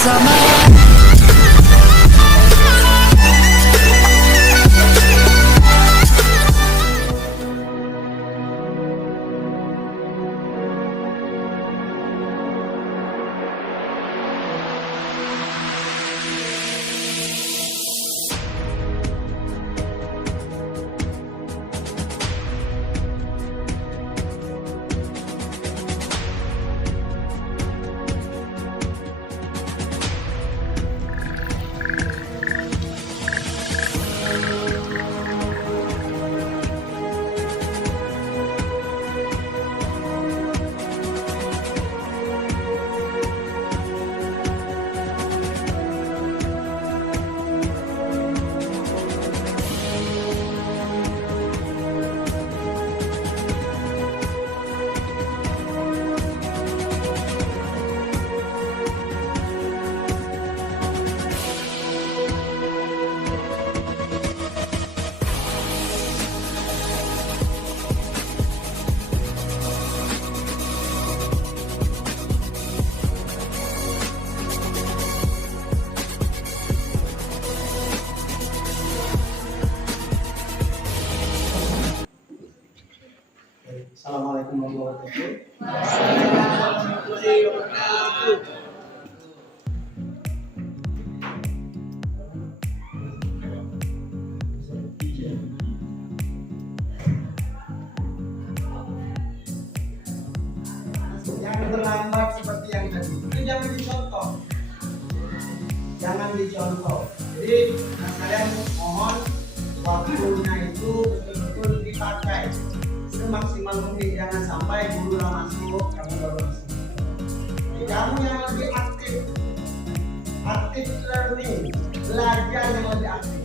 bersama. Assalamualaikum warahmatullahi wabarakatuh. Jangan terlambat seperti yang tadi. Itu jangan dicontoh. Jangan dicontoh. Jadi, kalian mohon waktunya itu betul-betul dipakai semaksimal mungkin. Jangan sampai guru masuk, kamu baru masuk. Kamu yang lebih aktif learning, belajar yang lebih aktif.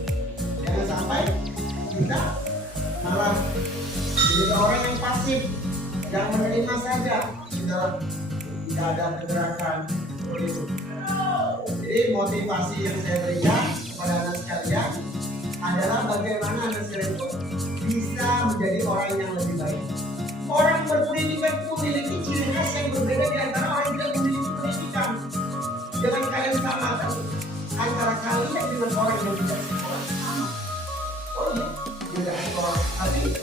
Jangan sampai kita malah jadi orang yang pasif, yang menerima saja, tidak ada pergerakan seperti itu. Jadi motivasi yang saya berikan kepada anak sekalian adalah bagaimana anak sekalian itu bisa menjadi orang yang lebih baik. Orang berpendidikan itu memiliki ciri khas yang berbeda di antara orang yang tidak memiliki pendidikan. Jangan kalian samakan antara kalian dengan orang yang tidak sekolah. Oh iya, tidak sekolah, tapi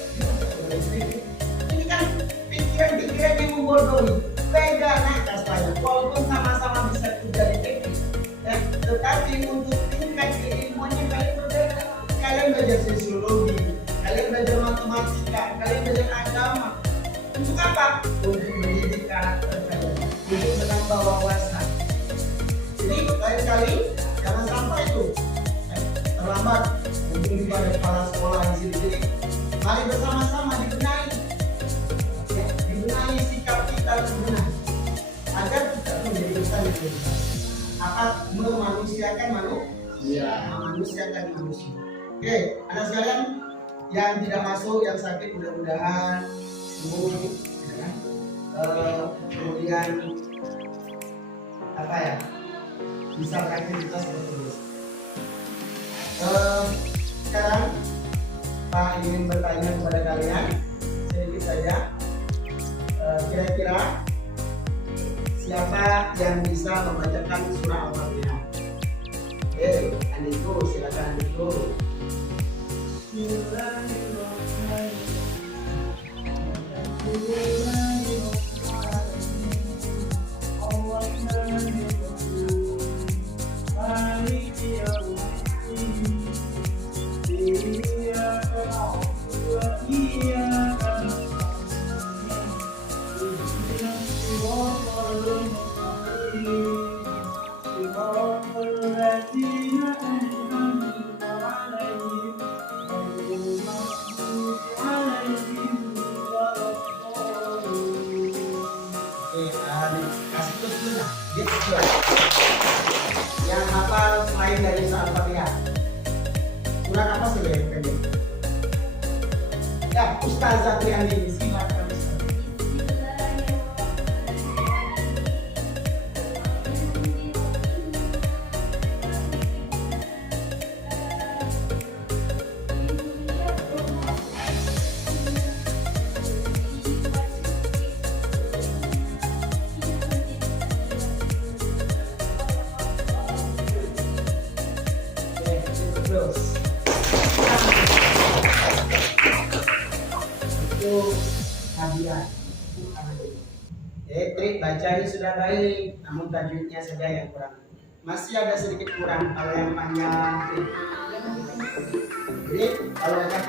ini kan pikiran-pikiran yang membodohi. Beda nakas banyak, walaupun sama-sama bisa kerja di teknik, tetapi untuk tingkat keilmuannya kalian berbeda. Kalian belajar sosiologi, kalian belajar matematika, kalian belajar agama. Untuk apa? Untuk mendidik karakter kalian, untuk menambah wawasan. Jadi lain kali jangan sampai itu terlambat untuk pada kepala sekolah di sini. Jadi mari bersama-sama dibenahi, dibenahi sikap kita benar agar kita menjadi besar yang lebih besar. Apa memanusiakan manusia, memanusiakan manusia. Oke, anak sekalian yang tidak masuk, yang sakit mudah-mudahan sembuh, ya. Kemudian apa ya, bisa beraktivitas terus. Sekarang Pak ingin bertanya kepada kalian sedikit saja. Kira-kira siapa yang bisa membacakan surah Al-Fatihah? Andiko, silakan Andiko. Kasih terus dulu nah, gitu. Yang hafal selain dari surah Al-Fatihah, surah apa sih yang pendek? Ya, Ustazah Triandini, silakan. materi sudah baik, namun tajwidnya saja yang kurang. Masih ada sedikit kurang kalau yang panjang. Jadi kalau baca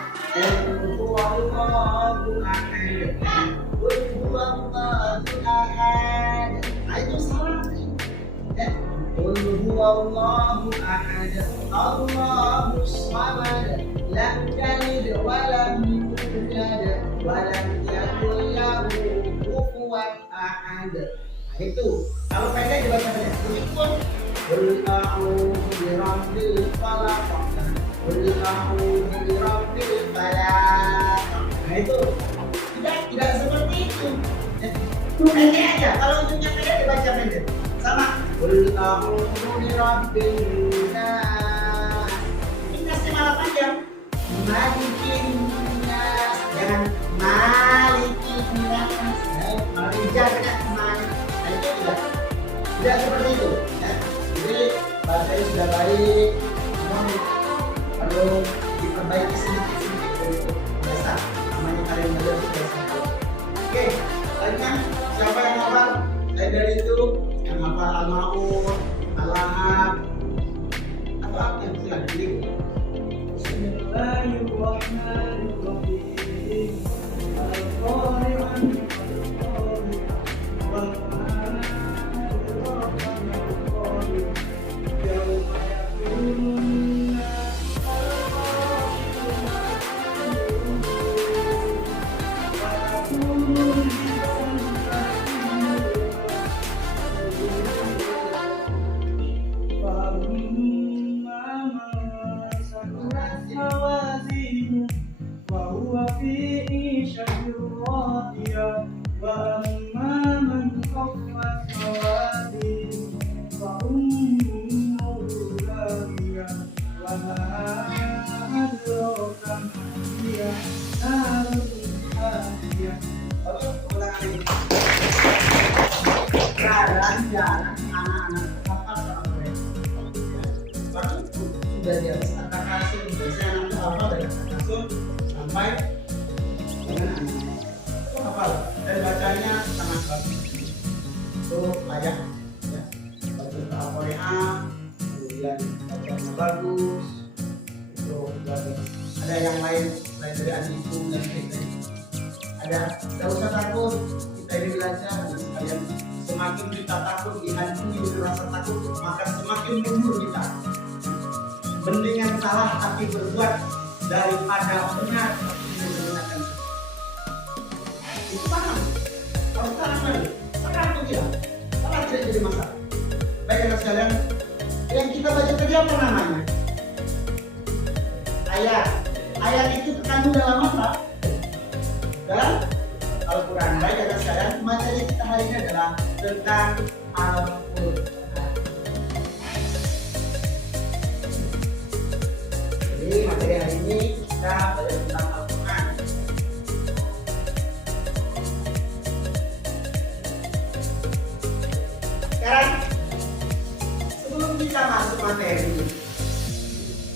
nah itu salah. Qul huwallahu ahad, Allahus samad, lam yalid wa lam yulad wa lam yakul lahu kufuwan ahad. Nah itu kalau pendek dibaca pendek. Meskipun qul a'udzu birabbil falaq, qul a'udzu birabbil falaq. Nah itu tidak seperti itu. Pendek aja. Kalau untuknya pendek dibaca pendek. Sama qul a'udzu birabbin nas. Ini nasnya malah panjang. Malikin nas. Jangan malikin nas. Malah dijaga malik. Nah itu tidak seperti itu. Jadi bahasanya sudah baik, namun perlu diperbaiki sedikit untuk biasa. Namanya kalian belajar biasa. Oke, selanjutnya siapa yang hafal? Lain dari itu yang hafal Al-Maun, Al-Lahab, atau apa yang silakan diri. Bismillahirrahmanirrahim. Al-Qari'ah. Jalan anak-anak hafal sama mereka. Sudah di atas kata kasur, biasanya anak hafal dari kata kasur sampai dengan anak. Itu hafal dan bacanya sangat bagus. Itu layak ya. Baca Al-Qari'ah, kemudian bacanya bagus. Itu bagus. Ada yang lain selain dari Adiku dan kita. Ada, tidak usah takut. Kita ini belajar dan kalian. Semakin kita takut dihantui dengan rasa takut, maka semakin mundur kita. Mendingan salah tapi berbuat daripada benar tapi menggunakan. Itu paham? Kalau sekarang lagi, sekarang itu dia. Salah tidak jadi masalah. Baik anak sekalian, yang kita baca tadi apa namanya? Ayat. Ayat itu terkandung dalam apa? Dalam Al-Quran. Baik anak sekalian, materi kita hari ini adalah tentang Al-Quran. Jadi materi hari ini kita belajar tentang Al-Quran. Sekarang sebelum kita masuk materi,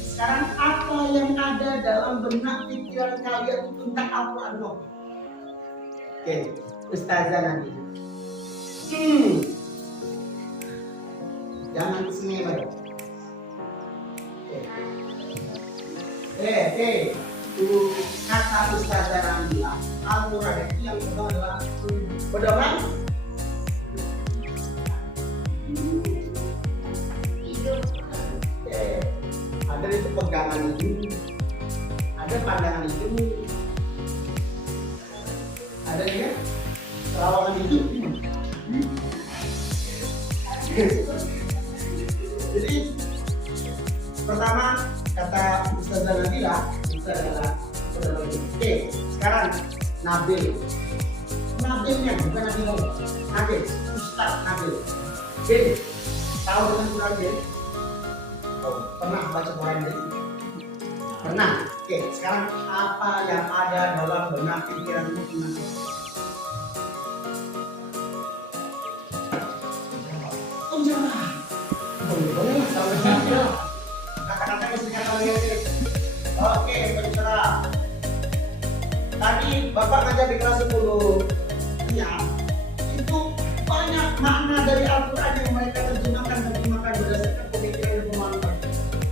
sekarang apa yang ada dalam benak pikiran kalian tentang Al-Quran? Oke, Ustazah nanti. Jangan kesini baru. Itu kata Ustazah Nabila. Al-Quran itu yang pertama adalah pedoman. Ada itu pegangan itu, ada pandangan itu, ada ya terawangan itu. Jadi pertama kata Ustazah Nabila itu adalah pedoman. Oke, sekarang Nabil. Nabilnya bukan Nabil, Nabil, Ustaz Nabil. Oke, tahu dengan Quran dia? Pernah baca Quran dia? Pernah. Oke, sekarang apa yang ada dalam benak pikiranmu tentang boleh kalau misalnya kata-kata istrinya kalian. Oke, bercerah. Tadi Bapak ngajar di kelas 10. Ya, itu banyak banyak makna dari Al-Quran yang mereka terjemahkan berdasarkan pemikiran dan pemahaman.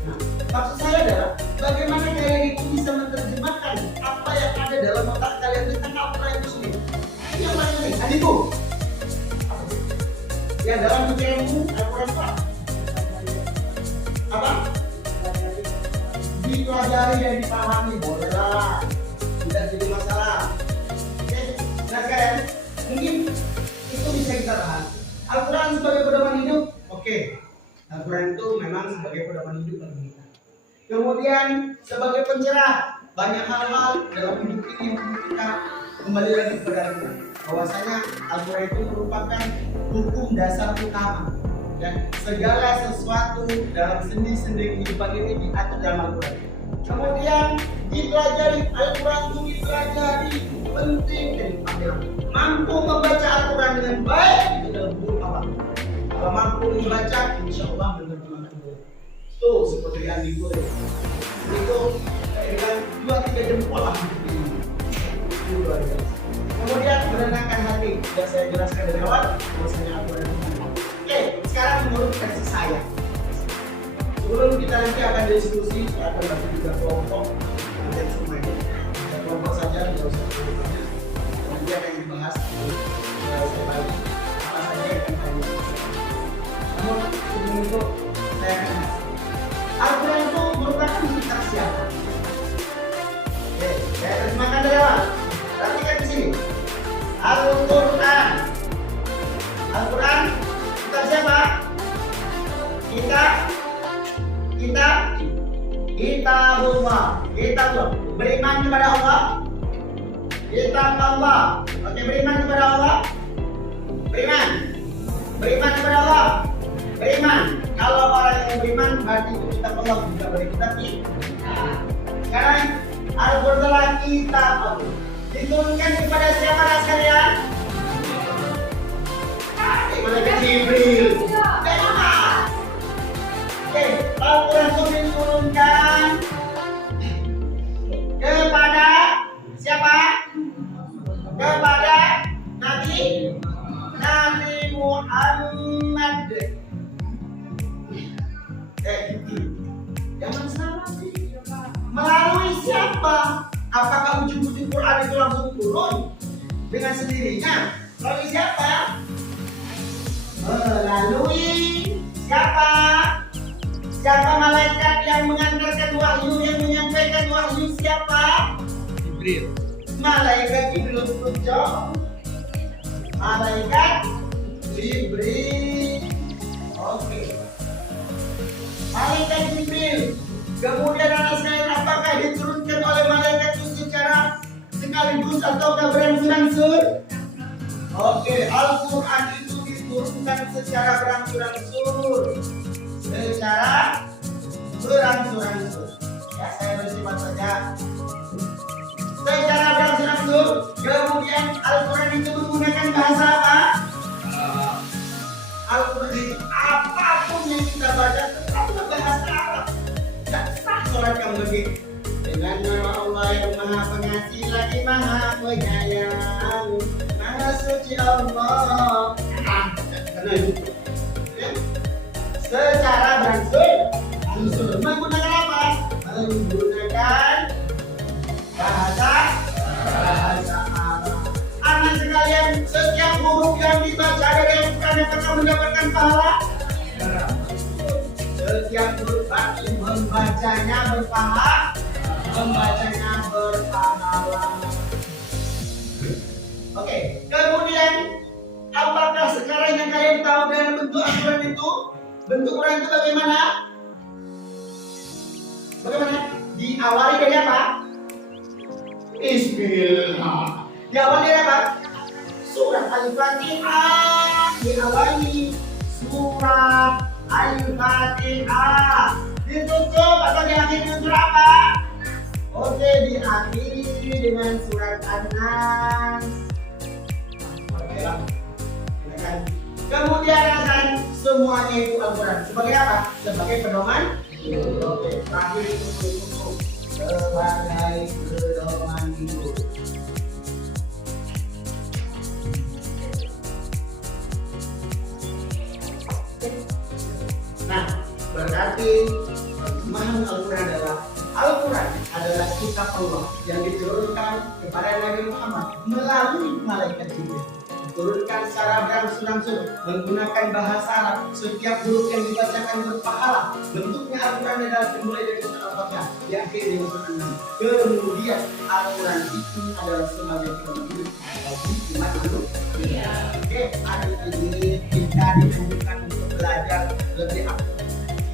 Nah, maksud saya adalah bagaimana kalian itu bisa menerjemahkan apa yang ada dalam otak kalian tentang Al-Quran itu sendiri. Ini yang paling penting. Tadi itu yang dalam pikiranmu Al-Quran itu apa? Dipelajari dan dipahami, bolehlah, tidak jadi masalah. Oke, nah sekarang mungkin itu bisa kita bahas. Al-Quran sebagai pedoman hidup, oke. Al-Quran itu memang sebagai pedoman hidup bagi kita. Kemudian sebagai pencerah, banyak hal-hal dalam hidup ini yang kita kembali lagi kepada Al-Quran. Bahwasanya Al-Quran itu merupakan hukum dasar utama. Dan segala sesuatu dalam sendi-sendi kehidupan ini diatur dalam Al-Quran. Kemudian dipelajari, Al-Quran itu dipelajari, penting dan dipanggil. Mampu membaca Al-Quran dengan baik itu dalam buku apa? Kalau mampu membaca, insya Allah menerjemahkan boleh. Tuh seperti yang dibuat itu dengan 2-3 jempol lah. Kemudian menenangkan hati. Sudah saya jelaskan dari awal, bahwasanya Al-Quran itu. Oke, sekarang menurut versi saya. Sebelum kita nanti akan diskusi, saya akan bagi juga kelompok nanti semuanya. Kita kelompok saja, tidak usah kelompoknya. Nanti akan dibahas. Saya bagi apa saja yang akan kami. Namun sebelum itu saya akan bahas. Al-Quran itu merupakan kitab siapa? Oke, saya terjemahkan dari awal. Perhatikan di sini. Al-Quran. Al-Quran kitab siapa? Kitabullah. Kitabullah. Beriman kepada Allah. Kitab Allah. Oke, beriman kepada Allah. Beriman kepada Allah. Beriman. Kalau orang yang beriman berarti itu kitab Allah, tidak boleh kitab ini. Sekarang Al-Quran adalah kitab Allah. Diturunkan kepada siapa sekalian? Malaikat Jibril. Oke, Al-Quran itu diturunkan kepada siapa? Kepada Nabi Muhammad. Jangan salah sih. Melalui siapa? Apakah ujung-ujung Quran itu langsung turun dengan sendirinya? Melalui siapa? Melalui siapa? Siapa malaikat yang mengantarkan wahyu, yang menyampaikan wahyu siapa? Jibril. Malaikat Jibril tujuh. Malaikat Jibril. Oke. Malaikat Jibril. Kemudian anak sekalian, apakah diturunkan oleh malaikat itu secara sekaligus ataukah berangsur-angsur? Oke, Al-Quran itu diturunkan secara berangsur-angsur. Ya, saya bersifat saja. Secara berangsur-angsur. Kemudian Al-Quran itu menggunakan bahasa apa? Al-Quran itu apapun yang kita baca tetap bahasa Arab. Tidak sah sholat kamu begitu. Dengan nama Allah yang Maha Pengasih lagi Maha Penyayang, Maha Suci Allah. Karena itu secara berangsur menggunakan apa? Menggunakan bahasa Arab. Anak sekalian, setiap huruf yang dibaca dari Al-Quran apakah mendapatkan pahala? Setiap huruf membacanya berpahala. Oke, kemudian apakah sekarang yang kalian tahu dengan bentuk Al-Quran itu? Bentuk Quran itu bagaimana? Diawali dari apa? Bismillah. Diawali dari apa? Surah Al-Fatihah. Diawali surah Al-Fatihah. Ditutup atau diakhiri dengan surah apa? Oke, diakhiri dengan surat An-Nas. Oke lah. Kemudian akan semuanya itu Al-Quran sebagai apa? Sebagai pedoman. Oke, terakhir itu sebagai pedoman hidup. lagi, terjemahan Al-Quran adalah kitab Allah yang diturunkan kepada Nabi Muhammad melalui malaikat Jibril. Diturunkan secara berangsur-angsur menggunakan bahasa Arab. Setiap huruf yang dibacakan berpahala. Bentuknya Al-Quran adalah dimulai dari surat Al-Fatihah diakhiri dengan surat An-Nahl. Kemudian Al-Quran itu adalah sebagai petunjuk bagi umat manusia. Oke, hari ini kita ditunjukkan untuk belajar lebih aktif.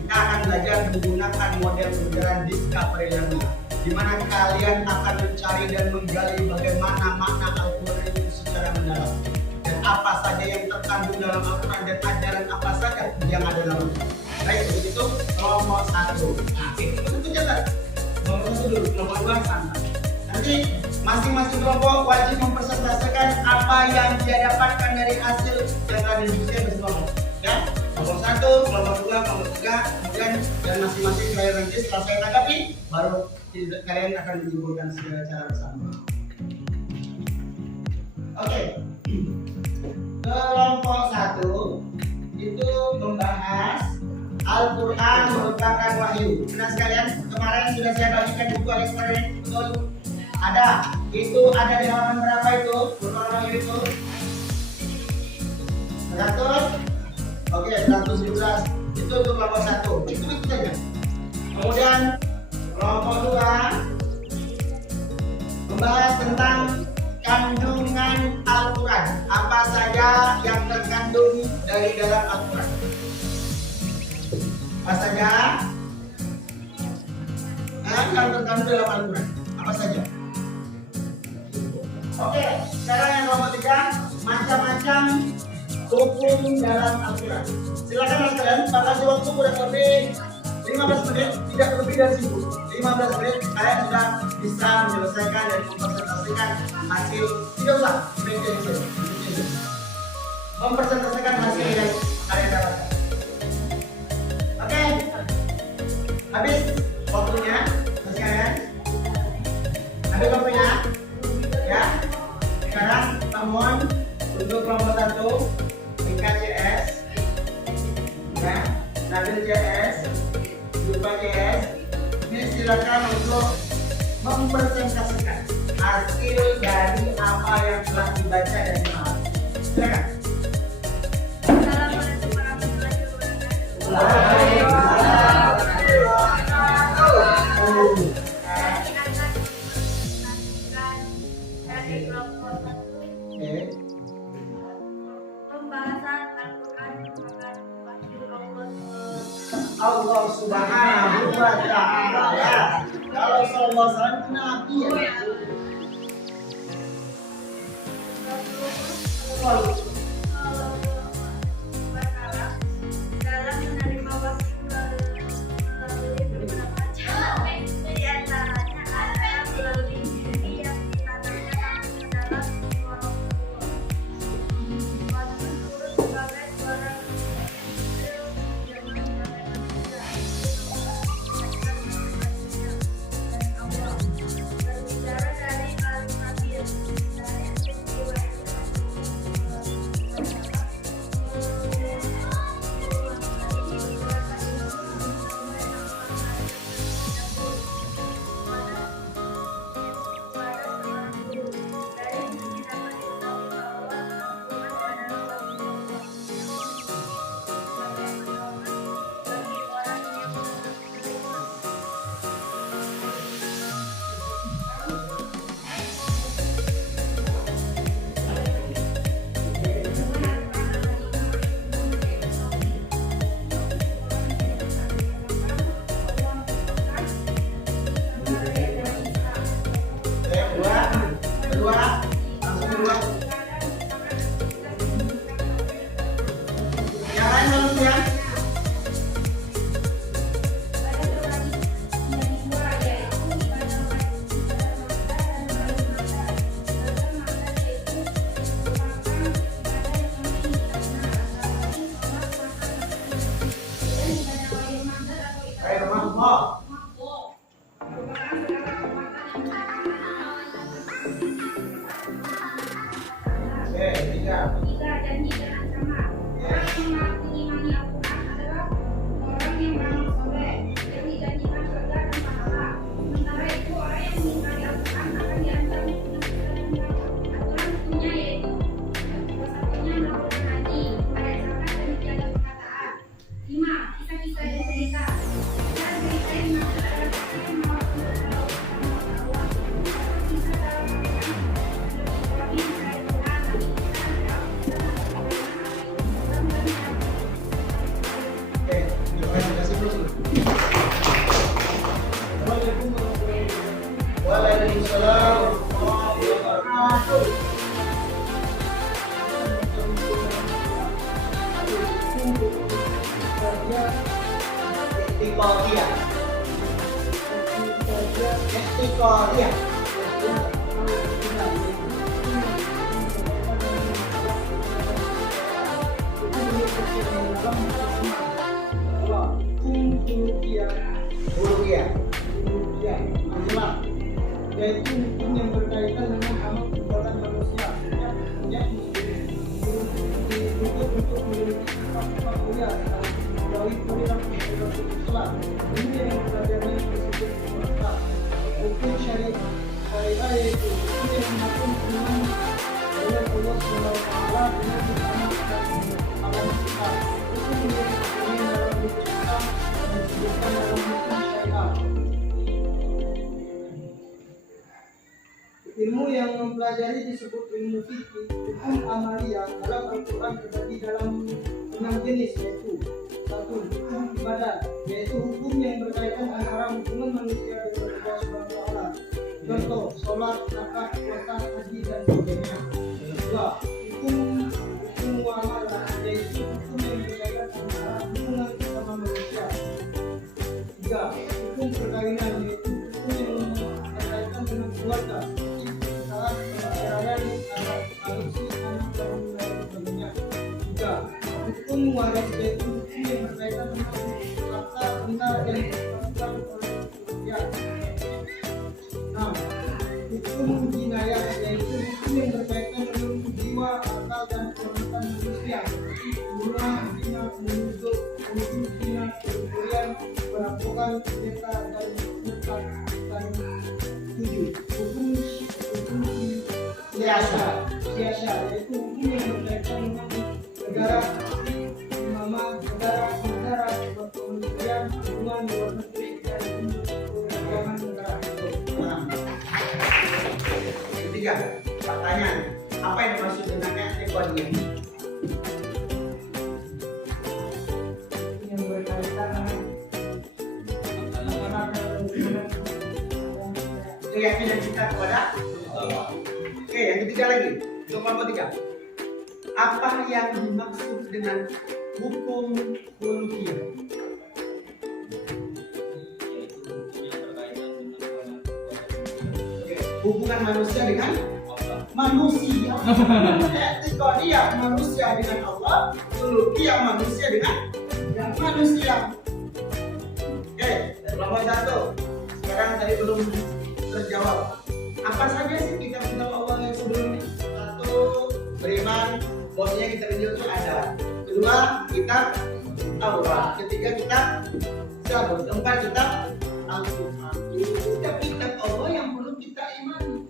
Kita akan belajar menggunakan model pembelajaran Discovery Learning, di mana kalian akan mencari dan menggali bagaimana makna Al-Quran itu secara mendalam, dan apa saja yang terkandung dalam Al-Quran dan ajaran apa saja yang ada dalam Al-Quran. Baik, begitu kelompok 1. Nah, itu catat. Kelompok 1 dulu, kelompok 2 santai. Nanti masing-masing kelompok wajib mempresentasikan apa yang dia dapatkan dari hasil yang ada di diskusi bersama. Ya, kelompok 1, kelompok 2, kelompok 3, kemudian dan masing-masing kalian nanti setelah saya tanggapi, baru kalian akan menyimpulkan secara bersama. Oke. Kelompok 1 itu membahas Al-Quran merupakan wahyu. Benar sekalian, kemarin sudah saya bagikan buku Al-Eksperimen, betul? Ada. Itu ada di halaman berapa itu? Al-Quran wahyu itu? 100? Oke, 117. Itu untuk kelompok 1. Itu saja. Kemudian kelompok 2 membahas tentang kandungan Al-Quran. Apa saja yang terkandung dari dalam Al-Quran? Apa saja yang terkandung dalam Al-Quran? Apa saja? Oke, sekarang yang kelompok 3, macam-macam hukum dalam Al-Quran. Silakan mas kalian, kasih waktu kurang lebih 15 menit, tidak lebih dari 15 menit, kalian sudah bisa menyelesaikan dan mempresentasikan hasil. Tidak usah mempresentasikan hasil yang kalian dapatkan. Oke, habis waktunya, mas kalian. Habis waktunya, ya. Sekarang mohon untuk kelompok 1, Ika CS, ya, Nabil CS, Yuba CS, ini silakan untuk mempresentasikan hasil dari apa yang telah dibaca dan dipahami. Silakan. Assalamualaikum warahmatullahi wabarakatuh. Dari kelompok 1, pembahasan Al-Quran merupakan wahyu Allah Subhanahu wa Ta'ala. Kalau sallallahu alaihi wasallam Nabi ya. Dalam menerima wahyu melalui beberapa cara, di antaranya adalah melalui diri yang ditanamkan ke dalam suara Allah. Wahyu turun sebagai suara kecil zaman sebagai manusia. Allah berbicara dari al-Nabi dari peristiwa itu. Etikoria. Etikoria. Uluhiyah. Yaitu hukum yang berkaitan dengan amal perbuatan manusia yang dituntut untuk memiliki sifat-sifat mulia melalui perilaku Islam. Ini yang mempelajari prinsip Islam. Hukum syariah yaitu hukum yang mengatur dengan Allah Subhanahu wa Ta'ala dengan bersama alam kita. Hukum yang dalam hukum Islam dan disebutkan dalam hukum syariah. Ilmu yang mempelajari disebut ilmu fikih. Hukum amaliyah dalam Al-Quran terbagi dalam 6 jenis, yaitu 1. Hukum ibadah, yaitu hukum yang berkaitan antara hubungan manusia dengan Allah Subhanahu wa Ta'ala. Contoh, sholat, zakat, puasa, haji, dan sebagainya. 2. Hukum muamalah, yaitu hukum yang berkaitan antara hubungan sama manusia. 3. Hukum perkawinan, yaitu hukum yang berkaitan dengan keluarga. Hukum waris yaitu hukum yang berkaitan dengan harta benda dan dilakukan oleh manusia. 6. Hukum jinayah yaitu hukum yang berkaitan dengan jiwa, akal dan keselamatan manusia seperti pembunuhan, zina, menuduh, zina, pencurian, perampokan, kudeta dan murtad. Dan 7. Hukum siasa yaitu hukum yang berkaitan dengan negara, negara, kementerian, hubungan luar negeri, dan keuangan negara. Ketiga, pertanyaan, apa yang dimaksud dengan etikoria? Yang berkaitan dengan keyakinan kita kepada Allah. Oke, yang ketiga lagi, kelompok 3. Apa yang dimaksud dengan hukum uluhiyah? Hubungan manusia dengan manusia. Etikoria manusia dengan Allah, uluhiyah manusia dengan manusia. Oke, kelompok 1. Sekarang tadi belum terjawab. Apa saja sih kitab-kitab Allah yang sebelumnya? 1. Beriman, bosnya kita video itu ada. 2. Kitab Taurat. 3. Kitab Zabur. 4. Kitab Al-Quran. Ini kitab Allah yang perlu kita imani.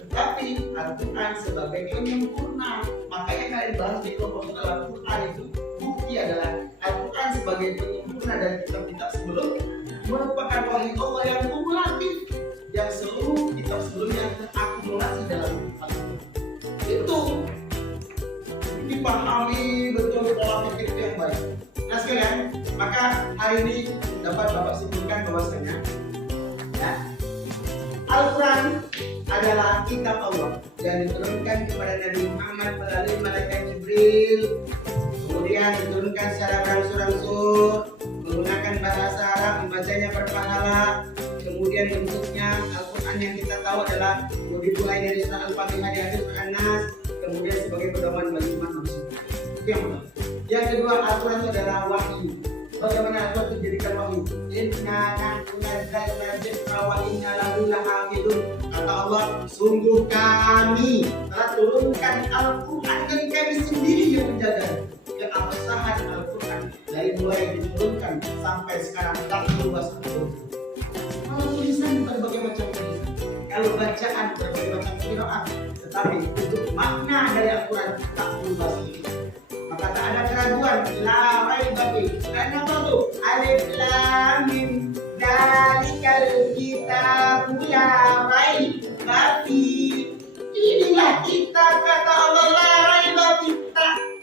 Tetapi Al-Quran sebagai penyempurna. Makanya kalian bahas di kelompok Al-Quran itu bukti adalah Al-Quran sebagai penyempurna dari kitab-kitab sebelum merupakan wahyu Allah yang kumulatif, yang seluruh kitab sebelumnya terakumulasi dalam Al-Quran. Itu dipahami betul pola pikir yang baik. Nah sekalian, maka hari ini dapat Bapak simpulkan bahwasanya ya, Al-Quran adalah kitab Allah yang diturunkan kepada Nabi Muhammad melalui malaikat Jibril, kemudian diturunkan secara berangsur-angsur menggunakan bahasa Arab, membacanya berpahala. Kemudian bentuknya Al-Quran yang kita tahu adalah dimulai dari surah Al-Fatihah di akhir surah An-Nas, kemudian sebagai pedoman bagi umat manusia. Yang kedua, Al-Quran itu adalah wahyu. Bagaimana Al-Quran itu dijadikan wahyu? Inna nahnu nazzalna dzikra wa inna lahu lahafidun. Kata Allah, sungguh kami telah turunkan Al-Quran dan kami sendiri yang menjaga keabsahan Al-Quran dari mulai diturunkan sampai sekarang tak berubah satu. Kalau tulisan berbagai macam tulisan, kalau bacaan berbagai macam qiraat, tetapi untuk makna dari Al-Quran tak berubah sedikit. Maka tak ada keraguan, la raiba fi. Karena apa tuh? Alif lam mim, dzalikal kitabu la raiba fi. Inilah kitab kata Allah, la raiba fi.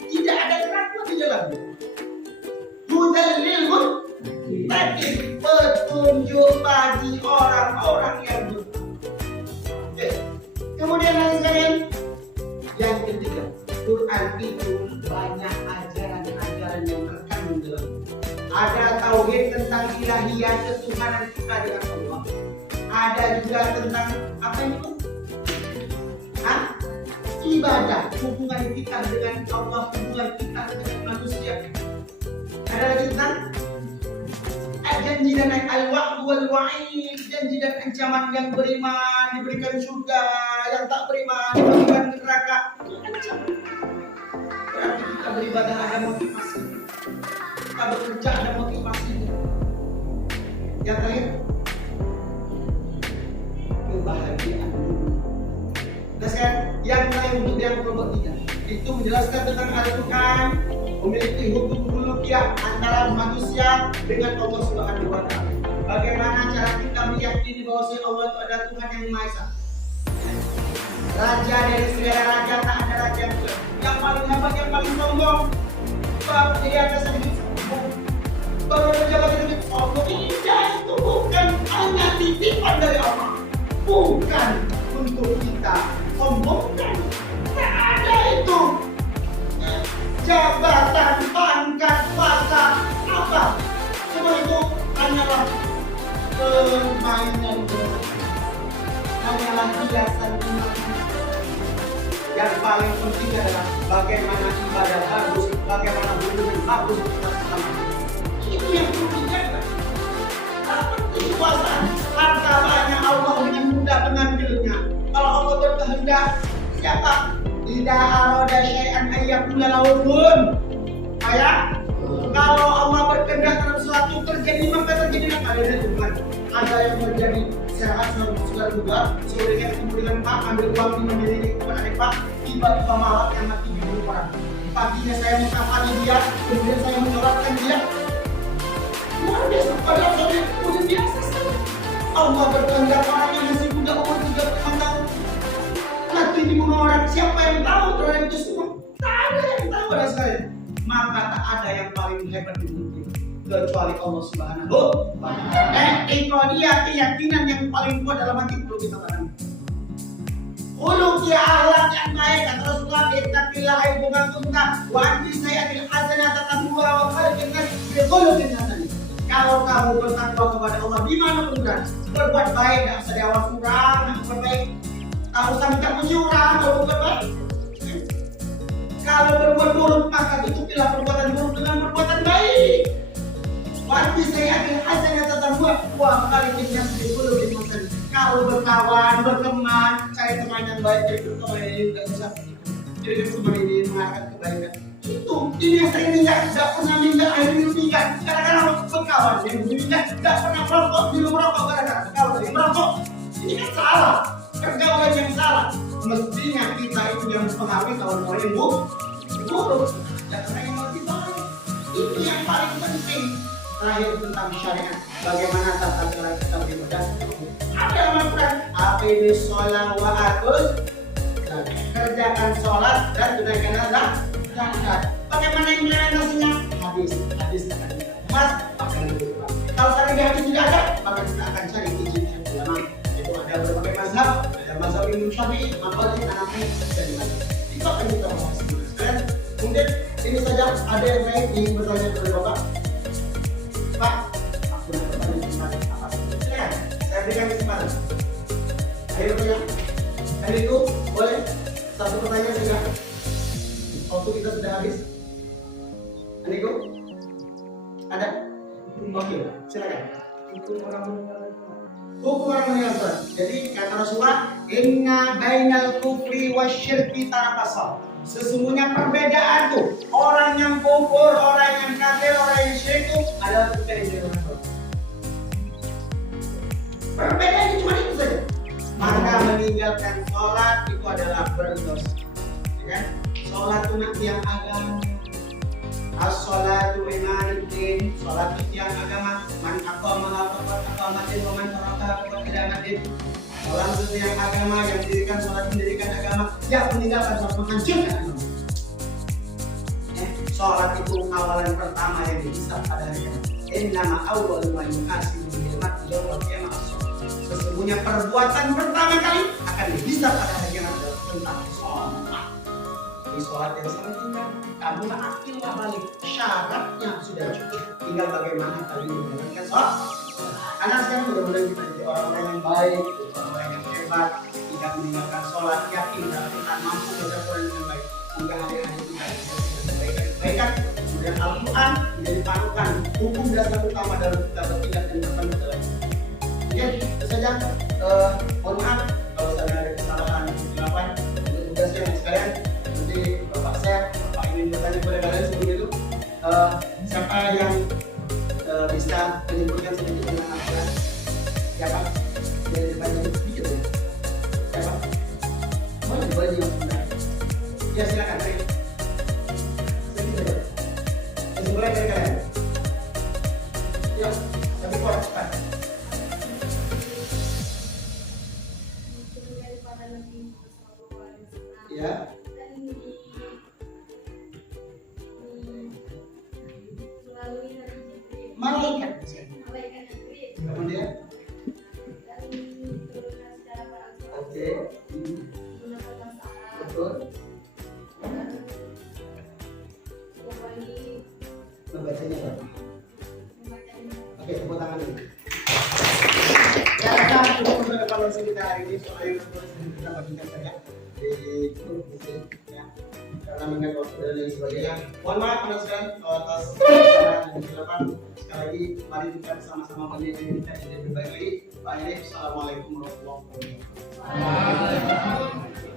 Tidak ada keraguan di dalamnya. Hudal lil muttaqin, petunjuk bagi orang-orang yang bertakwa. Kemudian sekalian, yang ketiga, Quran itu banyak ajaran-ajaran yang terkandung dalam. Ada tauhid tentang ilahiyah ketuhanan kita dengan Allah. Ada juga tentang apa itu? Ibadah, hubungan kita dengan Allah, hubungan kita dengan manusia. Ada lagi tentang janji dan al-wa'd wal wa'id, janji dan ancaman. Yang beriman diberikan surga, yang tak beriman diberikan neraka. Berarti kita beribadah ada motivasi, kita bekerja ada motivasi. Yang terakhir, kebahagiaan dunia. Yang lain untuk yang kelompok 3 itu menjelaskan tentang Al-Quran memiliki hukum uluhiyah antara manusia dengan Allah Subhanahu wa Ta'ala. Bagaimana cara kita meyakini bahwa Allah itu adalah Tuhan yang Maha Esa, Raja dari segala raja, tak ada raja yang paling hebat, yang paling sombong. Sebab di atas ini sombong, baru menjabat hidup sombong. Tidak, itu bukan hanya titipan dari Allah, bukan untuk kita sombongkan. Tak ada itu jabatan, pangkat, kuasa, apa semua itu hanyalah permainan, hanyalah hiasan. Yang paling penting adalah bagaimana ibadah bagus, bagaimana hubungan bagus kita bersama. Itu yang perlu dijaga. Tak penting kuasa, harta banyak, Allah dengan mudah mengambilnya. Kalau Allah berkehendak, siapa? Tidak ada syai'an ayyakula lahun. Kalau Allah berkehendak dalam suatu terjadi, maka terjadi. Ada Tuhan. Ada yang terjadi sehat segala juga. Sehingga kemudian Pak ambil uang di memiliki kepada adik Pak, tiba-tiba malam yang mati dibunuh orang. Paginya saya mengkafani dia, kemudian saya menyolatkan dia. Luar biasa. Padahal saya udah biasa saja. Allah berkehendak orang yang masih muda umur 35 tahun mati dibunuh orang. Siapa yang tahu terhadap itu semua? Tak ada yang tahu pada saya. Maka tak ada yang paling hebat di dunia kecuali Allah Subhanahu wa Ta'ala. Itu dia keyakinan yang paling kuat dalam hati perlu kita tanam. Uluk ya ahlak yang baik, kata Rasulullah, ittaqillah haitsu kunta wa anti sayyatil hasanata tamhuha wa khaliqin nas bi khuluqin hasan. Kalau kamu bertakwa kepada Allah di mana pun berada, berbuat baik, tidak usah diawas kurang, berbuat baik. Kalau usah minta puji orang, kalau berbuat baik. Kalau berbuat buruk, maka tutupilah perbuatan buruk dengan perbuatan baik. Wajib saya akan hasilnya tetap buat uang kali ini yang dulu di motor. Kalau berkawan, berteman, cari teman yang baik, jadi berteman yang tidak usah. Jadi teman ini mengharapkan kebaikan. Itu ini yang saya tidak pernah minta air minum ikan. Kadang-kadang berkawan yang minum tidak pernah merokok, minum rokok kadang-kadang. Kalau tadi merokok, ini kan salah. Pergaulan yang salah. Mestinya kita itu yang mempengaruhi kawan-kawan yang buruk. Dan orang yang lebih baik. Itu yang paling penting. Terakhir tentang syariat, bagaimana tata cara kita beribadah. Ada Al-Quran, aqimis sholat wa atuz zakat. Kerjakan sholat dan tunaikan zakat. Bagaimana implementasinya? Hadis akan dibahas, akan dibahas. Kalau sekarang di hadis tidak ada, maka kita akan cari izin ulama. Itu ada berbagai mazhab, ada mazhab Imam Syafi'i, Maqdisi, Hanafi, dan lain-lain. Itu akan kita bahas. Dan mungkin ini saja ada yang lain ingin bertanya kepada Bapak. Pak, aku nak bertanya apa? Silakan, saya berikan kesempatan. Ayo bertanya. Hari itu boleh satu pertanyaan saja. Waktu kita sudah habis. Aniku, ada? Oke, silakan. Hukum orang meninggal. Hukum orang meninggal sholat. Jadi kata Rasulullah, inna bainal kufri wasyirki tarakasal. Sesungguhnya perbedaan tuh orang yang kufur, orang yang kafir, orang yang syirik itu adalah perbedaan dari orang sholat. Perbedaannya cuma itu saja. Maka meninggalkan sholat itu adalah berdosa. Ya kan? Sholat itu tiang agama. As-sholatu imanuddin. Sholat itu tiang agama. Man aqamaha faqad aqamatin wa man tarakaha faqad idamatin. Sholat itu tiang agama, yang mendirikan sholat mendirikan agama, yang meninggalkan sholat menghancurkan agama. Sholat itu awalan pertama yang dihisab pada hari kiamat. Innama awwalu ma yuhasibu bil mar'i yawmal qiyamah. Sesungguhnya perbuatan pertama kali akan dihisab pada hari kiamat tentang sholat. Di sholat yang sangat tinggal, kamu akil balik, syaratnya sudah cukup. Tinggal tinggal bagaimana kalian menjalankan sholat. Karena sekarang mudah-mudahan kita jadi orang-orang yang baik, orang-orang yang hebat, tidak meninggalkan sholat, yakin bahwa kita mampu baca Quran dengan baik. Hingga hari-hari kita kebaikan, kemudian Al-Quran menjadi panutan, hukum dasar utama dalam kita bertindak dan bertanggung jawab. Oke, itu saja. Mohon maaf kalau saya ada kesalahan kesilapan untuk tugasnya sekalian. Nanti Bapak saya, Bapak ingin bertanya kepada kalian sebelum itu, siapa yang bisa menyimpulkan sedikit tentang Al-Quran? Siapa? Dari depan ini sedikit ya. Siapa? Boleh jawab sebentar. Ya silakan. Sedikit saja. Kesimpulan dari kalian. Ya, tapi kuat cepat. Daripada Nabi Sallallahu Alaihi Wasallam. Ya. Dan melalui Nabi Jibril. Malaikat. Malaikat Jibril. Kemudian, Dan diturunkan secara beragam. oke. Menggunakan bahasa Arab. Betul. Dan pokoknya Membacanya apa? membacanya. Oke, tepuk tangan dulu. Ya, kita cukup untuk evaluasi kita hari ini. Soal yang tertulis kita bagikan saja di grup mungkin ya. Karena mengingat waktu dan lain sebagainya. Mohon maaf teman-teman atas kesalahan dan kesilapan. Sekali lagi, mari kita bersama-sama mendidik kita jadi lebih baik lagi. Pak Irif, assalamualaikum warahmatullahi wabarakatuh.